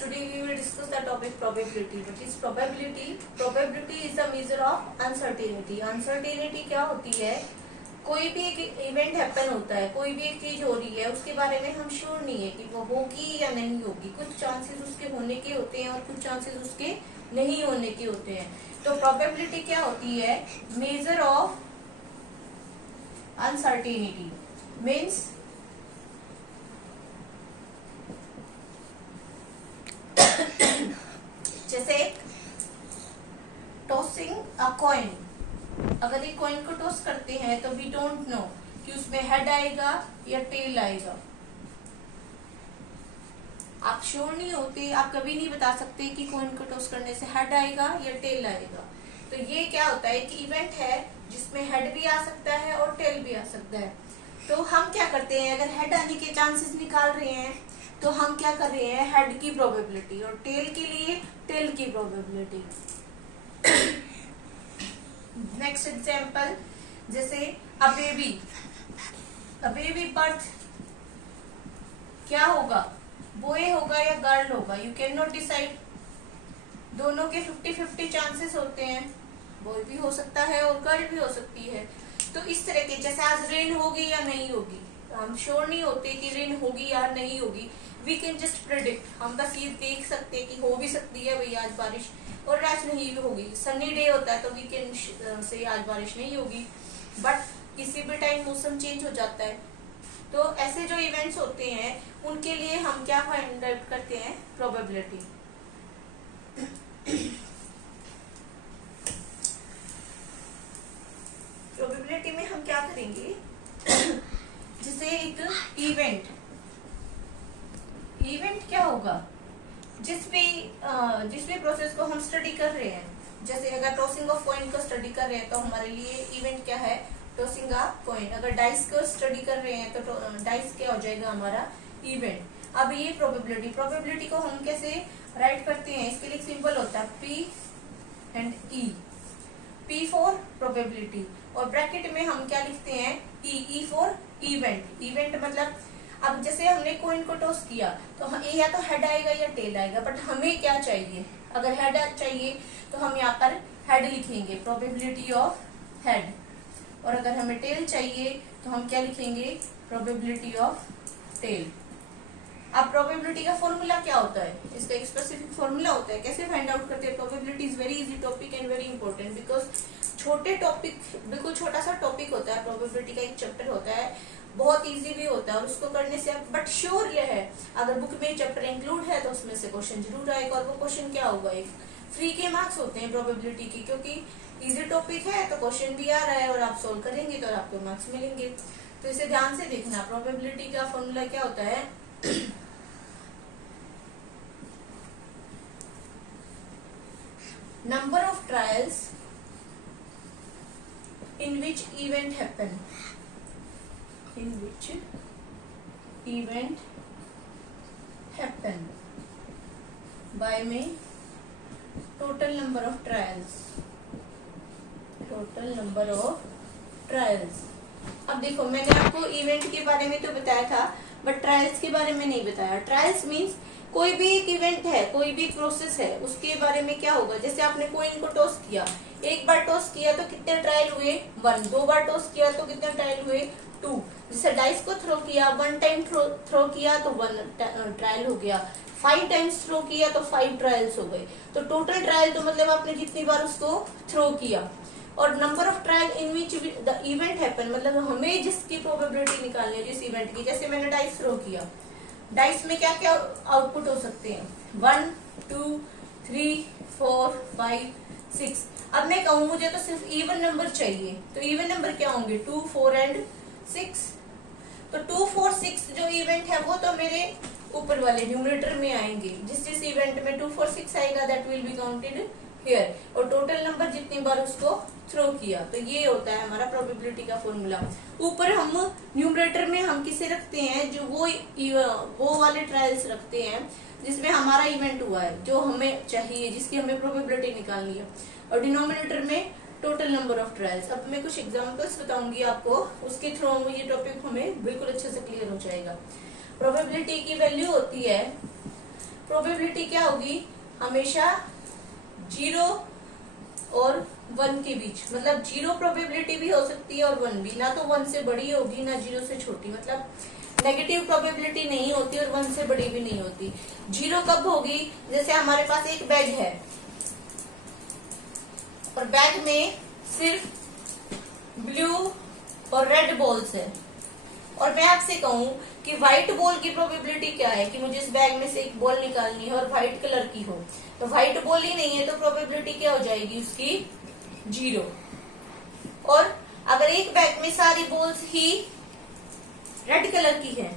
Today we will discuss the topic probability. What is probability? Probability is the measure of uncertainty. Uncertainty क्या होती है? कोई भी एक इवेंट हैपन होता है, कोई भी एक चीज हो रही है, उसके बारे में हम श्योर नहीं है कि वो होगी या नहीं होगी। कुछ चांसेस उसके होने के होते हैं और कुछ चांसेस उसके नहीं होने के होते हैं। तो प्रोबेबिलिटी क्या होती है? मेजर ऑफ अनसर्टेनिटी मीन्स जैसे टॉसिंग अ कॉइन। अगर एक कॉइन को टॉस करते हैं तो वी डोंट नो कि उसमें हेड आएगा या टेल आएगा। आप श्योर नहीं होते, आप कभी नहीं बता सकते कि कॉइन को टॉस करने से हेड आएगा या टेल आएगा। तो ये क्या होता है कि इवेंट है जिसमें हेड भी आ सकता है और टेल भी आ सकता है। तो हम क्या करते हैं, अगर हेड आने के चांसेस निकाल रहे हैं तो हम क्या कर रहे हैं, हेड की प्रोबेबिलिटी और टेल के लिए टेल की प्रोबेबिलिटी। नेक्स्ट एग्जांपल, जैसे अ बेबी बर्थ क्या होगा, बॉय होगा या गर्ल होगा, यू कैन नॉट डिसाइड। दोनों के 50-50 चांसेस होते हैं, बॉय भी हो सकता है और गर्ल भी हो सकती है। तो इस तरह के, जैसे आज रेन होगी या नहीं होगी, हम श्योर नहीं होते कि रेन होगी या नहीं होगी। वी कैन जस्ट प्रेडिक्ट, हम बस ये देख सकते हैं कि हो भी सकती है भाई आज बारिश, और आज नहीं भी होगी। सनी डे होता है तो वी कैन से आज बारिश नहीं होगी, बट किसी भी टाइम मौसम चेंज हो जाता है। तो ऐसे जो इवेंट्स होते हैं उनके लिए हम क्या फाइंड आउट करते हैं, प्रोबेबिलिटी। प्रोबेबिलिटी में हम क्या करेंगे, जैसे एक इवेंट क्या होगा, जिस भी प्रोसेस को हम स्टडी कर रहे हैं। जैसे अगर टॉसिंग ऑफ कॉइन को स्टडी कर रहे हैं तो हमारे लिए इवेंट क्या है, टॉसिंग अ कॉइन। अगर डाइस को स्टडी कर रहे हैं तो डाइस क्या हो जाएगा हमारा इवेंट। अब ये प्रोबेबिलिटी को हम कैसे राइट करते हैं, इसके लिए एक सिंबल होता है P and E। P for probability और ब्रैकेट में हम क्या लिखते हैं, E फॉर इवेंट मतलब अब जैसे हमने कॉइन को टॉस किया तो या तो हेड आएगा या टेल आएगा, बट हमें क्या चाहिए, अगर हेड चाहिए तो हम यहाँ पर हेड लिखेंगे, प्रोबेबिलिटी ऑफ हेड। और अगर हमें टेल चाहिए तो हम क्या लिखेंगे, प्रोबेबिलिटी ऑफ टेल। अब प्रोबेबिलिटी का फॉर्मूला क्या होता है, इसका एक स्पेसिफिक फॉर्मूला होता है। कैसे फाइंड आउट करते हैं, probability is very easy topic and very important, because छोटे टॉपिक, बिल्कुल छोटा सा टॉपिक होता है, प्रोबेबिलिटी का एक चैप्टर होता है, बहुत इजी भी होता है और उसको करने से बट श्योर यह है अगर बुक में चैप्टर इंक्लूड है तो उसमें से क्वेश्चन जरूर आएगा। और वो क्वेश्चन क्या होगा, एक फ्री के मार्क्स होते हैं प्रोबेबिलिटी की, क्योंकि इजी टॉपिक है तो क्वेश्चन भी आ रहा है और आप सोल्व करेंगे तो आपको मार्क्स मिलेंगे। तो इसे ध्यान से देखना, प्रोबेबिलिटी का फॉर्मूला क्या होता है, number of trials in which event happen by में total number of trials। अब देखो, मैंने आपको इवेंट के बारे में तो बताया था बट ट्रायल्स के बारे में नहीं बताया। ट्रायल्स मीन्स कोई भी एक इवेंट है, कोई भी प्रोसेस है, उसके बारे में क्या होगा। जैसे आपने कॉइन को टॉस किया, एक बार टॉस किया तो कितने ट्रायल हुए, 1। 2 बार टॉस किया तो कितने ट्रायल हुए, 2। जैसे डाइस को थ्रो किया, 1 टाइम थ्रो किया तो 1 ट्रायल हो गया, 5 टाइम्स थ्रो किया तो 5 ट्रायल्स हो गए। तो टोटल ट्रायल तो मतलब आपने जितनी बार उसको थ्रो किया। और number of trial in which the event happen, मतलब हमें जिसकी प्रोबेबिलिटी निकालनी है, जिस इवेंट की। जैसे मैंने डाइस थ्रो किया, डाइस में क्या क्या आउटपुट हो सकते हैं, 1 2 3 4 5 6। अब मैं कहूँ मुझे तो सिर्फ इवन नंबर चाहिए, तो इवन नंबर क्या होंगे, 2 4 एंड 6। तो 2 4 6 जो इवेंट है वो तो मेरे ऊपर वाले न्यूमरेटर में आएंगे। जिस इवेंट में 2 4 6 आएगा that will be counted here, और टोटल नंबर जितनी बार उसको थ्रो किया। तो ये होता है हमारा प्रोबेबिलिटी का फॉर्मूला। ऊपर हम न्यूमरेटर में हम किसे रखते हैं, जो वो वाले ट्रायल्स रखते हैं जिसमें हमारा इवेंट हुआ है, जो हमें चाहिए, जिसकी हमें प्रोबेबिलिटी निकालनी है। और डिनोमिनेटर में टोटल नंबर ऑफ ट्रायल्स। अब मैं कुछ एग्जांपल्स बताऊंगी आपको, उसके थ्रू ये टॉपिक हमें बिल्कुल अच्छे से क्लियर हो जाएगा। प्रोबेबिलिटी की वैल्यू होती है प्रोबेबिलिटी क्या होगी, हमेशा 0 और 1 के बीच, मतलब 0 प्रोबेबिलिटी भी हो सकती है और 1 भी, ना तो 1 से बड़ी होगी ना 0 से छोटी, मतलब नेगेटिव प्रोबेबिलिटी नहीं होती और 1 से बड़ी भी नहीं होती। 0 कब होगी, जैसे हमारे पास एक बैग है और बैग में सिर्फ ब्लू और रेड बॉल्स है, और मैं आपसे कहूं कि व्हाइट बॉल की प्रोबेबिलिटी क्या है कि मुझे इस बैग में से एक बॉल निकालनी है और व्हाइट कलर की हो, तो व्हाइट बॉल ही नहीं है तो प्रोबेबिलिटी क्या हो जाएगी उसकी, 0। और अगर एक बैग में सारी बॉल्स ही रेड कलर की है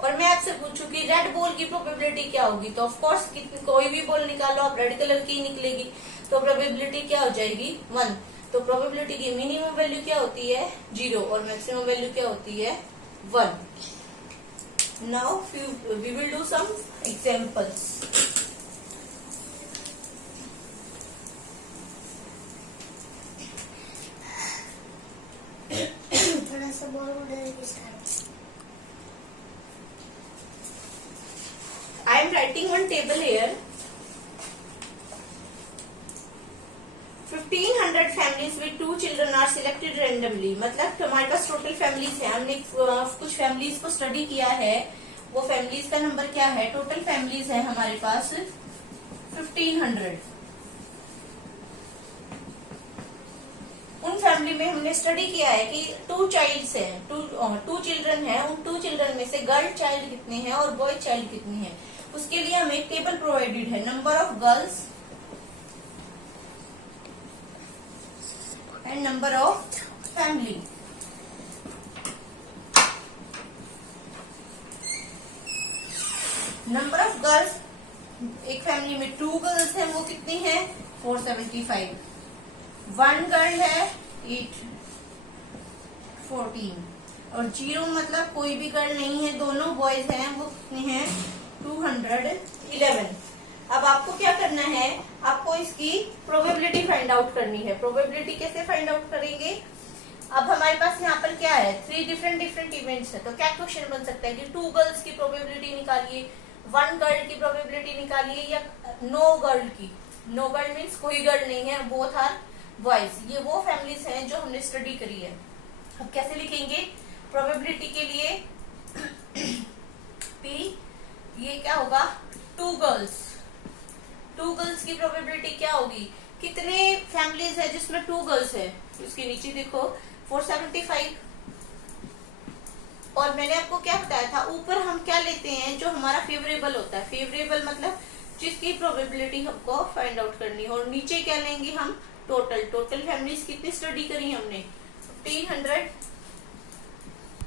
और मैं आपसे पूछूं कि रेड बॉल की प्रोबेबिलिटी क्या होगी, तो ऑफ कोर्स कोई भी बॉल निकालो आप रेड कलर की ही निकलेगी, तो प्रोबेबिलिटी क्या हो जाएगी, 1। तो प्रोबेबिलिटी की मिनिमम वैल्यू क्या होती है, 0, और मैक्सिमम वैल्यू क्या होती है, 1। Now we will do some examples. थोड़ा सा बोल उधर I am writing one table here. 1500 families with 2 children are selected randomly. मतलब हमारे पास टोटल फैमिलीज है, हमने कुछ फैमिलीज को स्टडी किया है, वो फैमिलीज का नंबर क्या है, टोटल फैमिलीज है हमारे पास 1500। उन फैमिली में हमने स्टडी किया है कि 2 चाइल्ड्स हैं, 2 चिल्ड्रन है, उन 2 चिल्ड्रन में से गर्ल चाइल्ड कितने हैं और बॉय चाइल्ड कितने हैं, उसके लिए हमें एक टेबल प्रोवाइडेड है, number of girls and number of family. Number of girls, एक फैमिली में 2 गर्ल्स हैं, वो कितनी है, 475। 1 गर्ल है 8, 14, और 0 मतलब कोई भी गर्ल नहीं है, दोनों बॉयज हैं, वो कितने हैं, 211। अब आपको क्या करना है, आपको इसकी प्रोबेबिलिटी फाइंड आउट करनी है। प्रोबेबिलिटी कैसे फाइंड आउट करेंगे, अब हमारे पास यहाँ पर क्या है, 3 डिफरेंट इवेंट्स है, तो क्या क्वेश्चन बन सकता है कि 2 गर्ल्स की प्रोबेबिलिटी निकालिए, 1 गर्ल की प्रोबेबिलिटी निकालिए, या नो गर्ल की। नो गर्ल मीन्स कोई गर्ल नहीं है, बोथ आर बॉयज। ये वो फैमिलीज हैं जो हमने स्टडी करी है। अब कैसे लिखेंगे, प्रोबेबिलिटी के लिए P, ये क्या होगा, 2 गर्ल्स। 2 गर्ल्स की प्रोबेबिलिटी क्या होगी, कितने फैमिलीज है जिसमें 2 गर्ल्स है, उसके नीचे देखो 475। और मैंने आपको क्या बताया था, ऊपर हम क्या लेते हैं जो हमारा फेवरेबल होता है, फेवरेबल मतलब जिसकी प्रोबेबिलिटी हमको फाइंड आउट करनी है, और नीचे क्या लेंगे हम, टोटल फैमिलीज कितनी स्टडी करी हमने, 1500।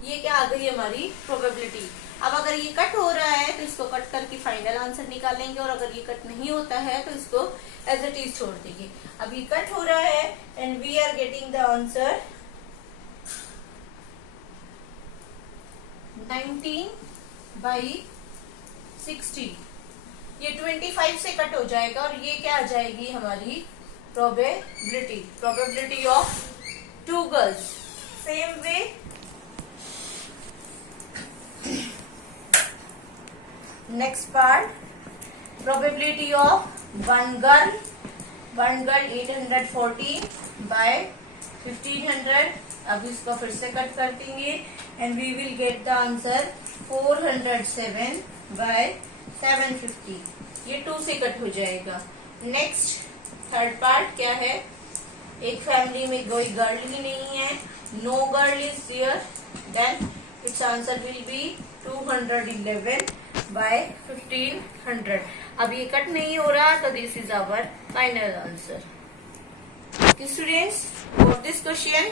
ये क्या आ गई हमारी प्रोबेबिलिटी। अब अगर ये कट हो रहा है तो इसको कट करके फाइनल आंसर निकालेंगे, और अगर ये कट नहीं होता है तो इसको एज इट इज छोड़ देंगे। अब ये कट हो रहा है and we are getting the answer 19/60। ये 25 से कट हो जाएगा और ये क्या आ जाएगी हमारी probability of 2 girls. Same way next part, probability of 1 girl 814 by 1500। अब इसको फिर से कट कर देंगे and we will get the answer 407 by 750। ये 2 से कट हो जाएगा। नेक्स्ट थर्ड पार्ट क्या है, एक फैमिली में कोई गर्ल ही नहीं है, no girl is there, then its answer will be 211 by 1500। अब ये कट नहीं हो रहा तो this is our final answer. Students, for this question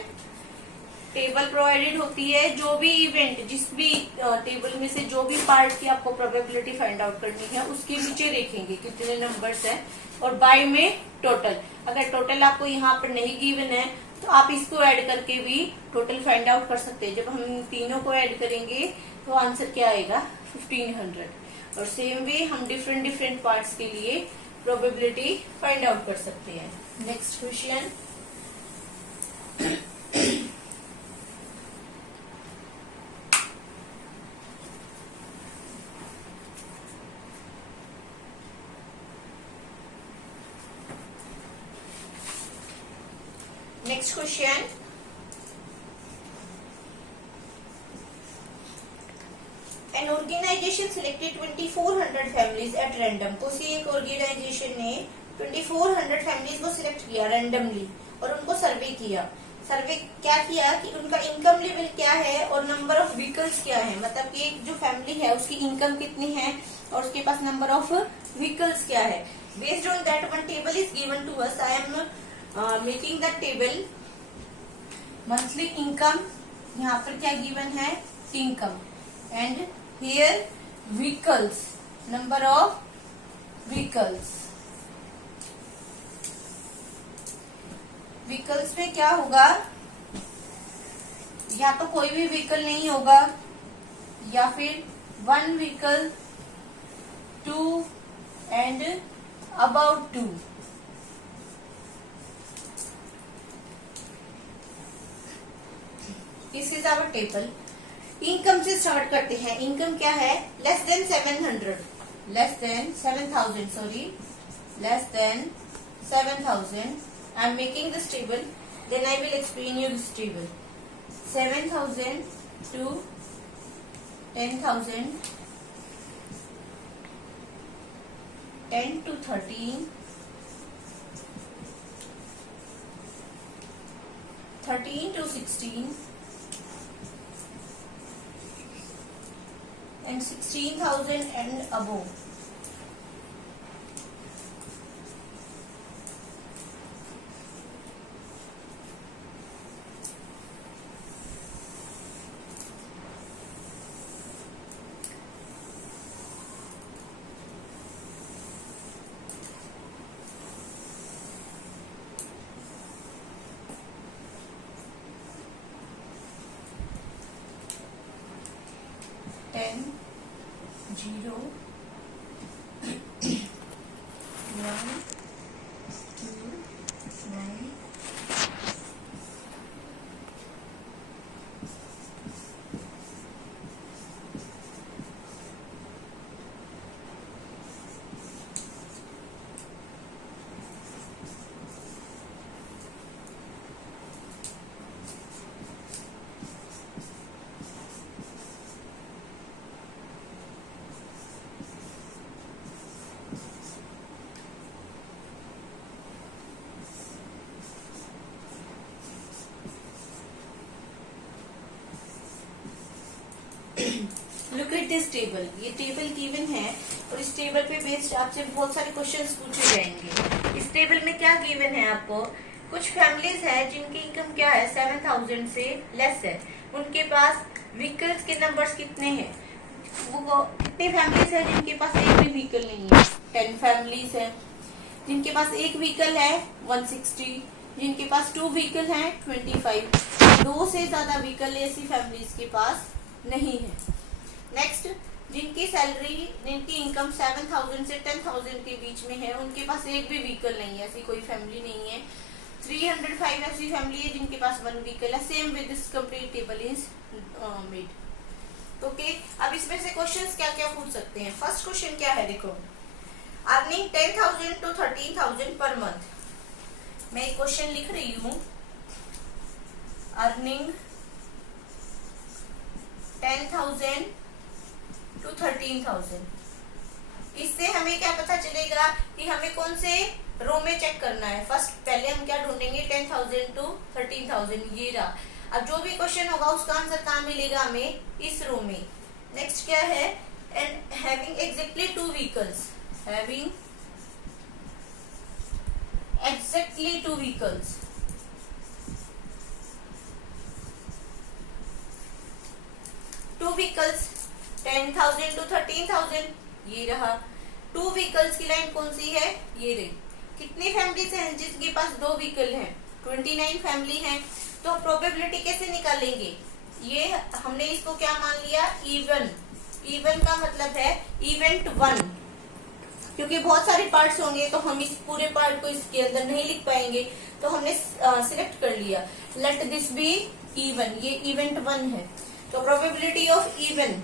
table provided होती है, जो भी इवेंट जिस भी टेबल में से जो भी पार्ट की आपको प्रोबेबिलिटी फाइंड आउट करनी है उसके नीचे देखेंगे कितने नंबर्स हैं, और बाय में टोटल। अगर टोटल आपको यहाँ पर नहीं गिवन है तो आप इसको ऐड करके भी टोटल फाइंड आउट कर सकते हैं। जब हम तीनों को ऐड करेंगे तो आंसर क्या आएगा, 1500। और सेम वे हम डिफरेंट पार्ट्स के लिए प्रोबेबिलिटी फाइंड आउट कर सकते हैं। Next question, next question, an organization selected 2400 families at random. किसी एक ऑर्गेनाइजेशन ने 2400 फैमिलीज को सिलेक्ट किया रैंडमली और उनको सर्वे किया। सर्वे क्या किया कि उनका इनकम लेवल क्या है और नंबर ऑफ व्हीकल्स क्या है, मतलब कि एक जो फैमिली है उसकी इनकम कितनी है और उसके पास नंबर ऑफ व्हीकल्स क्या है। Based on that one table is given to us. I am making that table. Monthly income, यहाँ पर क्या गिवन है, income, and here vehicles, number of vehicles. Vehicles में क्या होगा, या तो कोई भी व्हीकल नहीं होगा या फिर one vehicle, two and about two. This is our table. Income से स्टार्ट करते हैं। इनकम क्या है, less than 700, less than 7000, sorry, less than 7000। I am making this table, then I will explain you this table. 7,000 to 10,000, 10 to 13, 13 to 16, and 16,000 and above. Ten, 0, 1, 2, 9, look at this table. ये table given है और इस table पे based आपसे बहुत सारे questions पूछे जाएंगे। इस टेबल में क्या गिवन है आपको, कुछ फैमिलीज है जिनकी इनकम क्या है 7000 से लेस है, उनके पास व्हीकल्स के नंबर्स कितने हैं, वो कितनी फैमिलीज है जिनके पास एक भी व्हीकल नहीं है, 10 फैमिलीज है। जिनके पास एक व्हीकल है 160, जिनके पास 2 व्हीकल है 25, 2 से ज्यादा व्हीकल ऐसी फैमिलीज के पास नहीं है। नेक्स्ट, जिनकी सैलरी, जिनकी इनकम 7000 से 10000 के बीच में है, उनके पास एक भी व्हीकल नहीं है, ऐसी कोई फैमिली नहीं है। 305 ऐसी फैमिली है जिनके पास 1 व्हीकल है। Same with this complete table is made. Okay, अब इसमें से क्वेश्चंस क्या क्या पूछ सकते हैं। फर्स्ट क्वेश्चन क्या है, देखो, अर्निंग 10,000 to 13,000 पर मंथ। मैं एक क्वेश्चन लिख रही हूँ, अर्निंग 10,000 to 13,000। इससे हमें क्या पता चलेगा कि हमें कौन से रो में चेक करना है। फर्स्ट पहले हम क्या ढूंढेंगे, 10,000 to 13,000, ये रहा। अब जो भी क्वेश्चन होगा उसका आंसर कहाँ मिलेगा हमें, इस रो में। नेक्स्ट क्या है, and having exactly 2 vehicles, having exactly 2 vehicles. Two vehicles 10,000 to 13,000, ये रहा। 2 व्हीकल्स की लाइन कौन सी है, ये रही। कितनी फैमिलीज हैं जिसके पास 2 व्हीकल हैं, 29 फैमिली हैं। तो प्रोबेबिलिटी कैसे निकालेंगे, ये हमने इसको क्या मान लिया, इवन। इवन का मतलब है इवेंट 1, क्योंकि बहुत सारे पार्ट्स होंगे तो हम इस पूरे पार्ट को इसके अंदर नहीं लिख पाएंगे, तो हमने सिलेक्ट कर लिया लेट दिस बी इवन, ये इवेंट 1 है। तो probability of even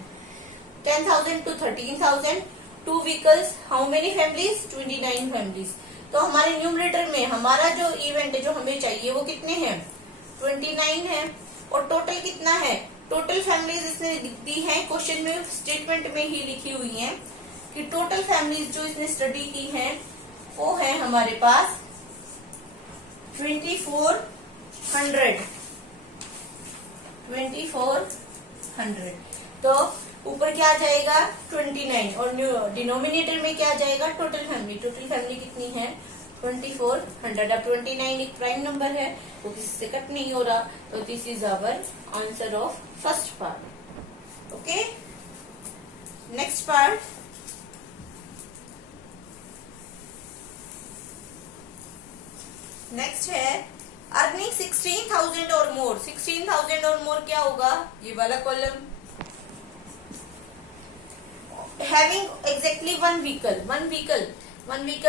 10,000 to 13,000, 2 vehicles, how many families, 29 families. तो हमारे न्यूमरेटर में हमारा जो इवेंट है जो हमें चाहिए वो कितने हैं, 29 है। और टोटल कितना है, टोटल फैमिलीज इसने दी है, क्वेश्चन में स्टेटमेंट में ही लिखी हुई है कि टोटल फैमिलीज जो इसने स्टडी की है वो है हमारे पास 2400। तो ऊपर क्या आ जाएगा 29 और डिनोमिनेटर में क्या आ जाएगा टोटल फैमिली। टोटल फैमिली कितनी है 2400। अब 29 एक प्राइम नंबर है, वो किसी से कट नहीं हो रहा, तो this is our answer of first part. Okay, next part. Next है अर्निंग 16,000 और मोर। 16,000 और मोर क्या होगा, ये वाला column. Having exactly one vehicle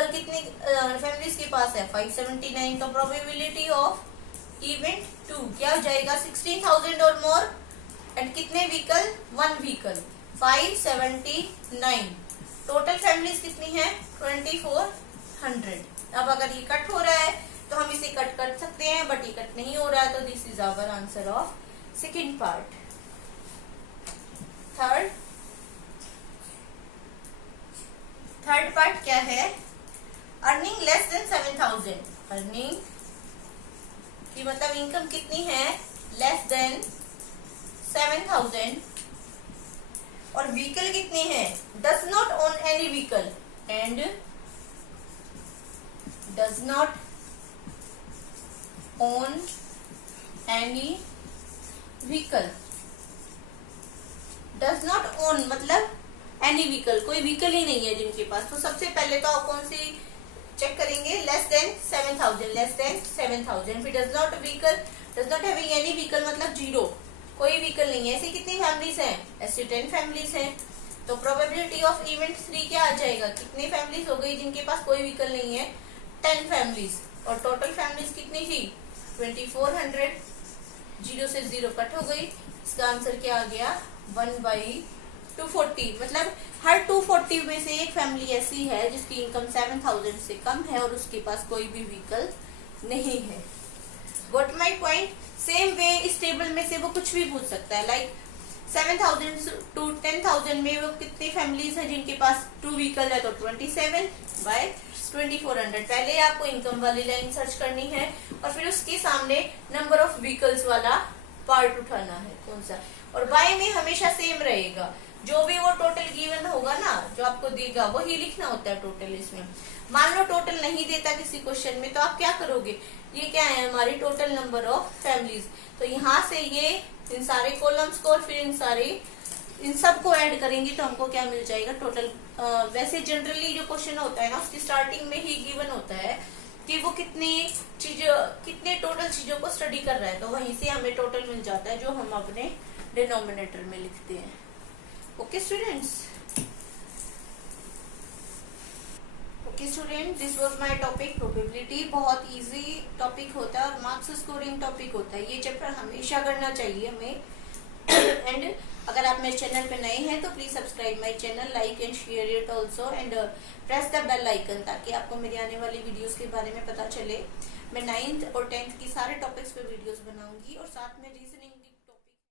कितने फैमिलीज के पास है 579। तो प्रोबेबिलिटी ऑफ इवेंट 2 क्या हो जाएगा 16,000 और मोर एंड कितने vehicle, one vehicle, 579। Total families कितनी है 2400। अब अगर ये कट हो रहा है तो हम इसे कट कर सकते हैं, बट ये कट नहीं हो रहा है, तो this is our answer of second part. Third part क्या है, अर्निंग लेस देन 7,000। अर्निंग की मतलब इनकम कितनी है, लेस देन 7,000। और व्हीकल कितने हैं, does not own any vehicle and does not own any vehicle. Does not own मतलब एनी व्हीकल, कोई व्हीकल ही नहीं है जिनके पास। तो सबसे पहले तो आप कौन सी चेक करेंगे, लेस देन 7,000। फिर does not vehicle, does not having any vehicle मतलब जीरो, कोई व्हीकल नहीं है। ऐसे कितनी फैमिलीज हैं, ऐसे 10 फैमिलीज हैं। तो प्रोबेबिलिटी ऑफ इवेंट 3 क्या आ जाएगा, कितनी फैमिलीज हो गई जिनके पास कोई व्हीकल नहीं है, 10 फैमिलीज। और टोटल फैमिलीज कितनी थी 2400। 0 से 0 कट हो गई, इसका आंसर क्या आ गया 1/240। मतलब हर 240 में से एक फैमिली ऐसी है जिसकी इनकम 7,000 से कम है और उसके पास कोई भी व्हीकल नहीं है। Got my point. Same way इस टेबल में से वो कुछ भी पूछ सकता है, लाइक 7,000 to 10,000 में वो कितनी फैमिलीज है जिनके पास 2 व्हीकल है, तो 27/2400। पहले आपको इनकम वाली लाइन सर्च करनी है और फिर उसके सामने नंबर ऑफ व्हीकल्स वाला पार्ट उठाना है कौन सा। और बाय में हमेशा सेम रहेगा, जो भी वो टोटल गिवन होगा ना जो आपको देगा वही लिखना होता है टोटल। इसमें मान लो टोटल नहीं देता किसी क्वेश्चन में, तो आप क्या करोगे, ये क्या है हमारी टोटल नंबर ऑफ फैमिलीज, तो यहाँ से ये इन सारे कॉलम्स को और फिर इन सब को ऐड करेंगे तो हमको क्या मिल जाएगा टोटल। वैसे जनरली जो क्वेश्चन होता है ना उसकी स्टार्टिंग में ही गिवन होता है कि वो कितने टोटल चीजों को स्टडी कर रहा है, तो वहीं से हमें टोटल मिल जाता है जो हम अपने डिनोमिनेटर में लिखते हैं। Okay students, this was my topic probability. बहुत इजी टॉपिक होता है और मार्क्स स्कोरिंग टॉपिक होता है, ये चैप्टर हमेशा करना चाहिए हमें। एंड अगर आप मेरे चैनल पे नए हैं तो please subscribe my channel, like and share it also and press the bell icon, ताकि आपको मेरी आने वाली वीडियोस के बारे में पता चले। मैं 9th और 10th की सारे टॉपिक्स पे वीडियोस बनाऊंगी और साथ में रीजनिंग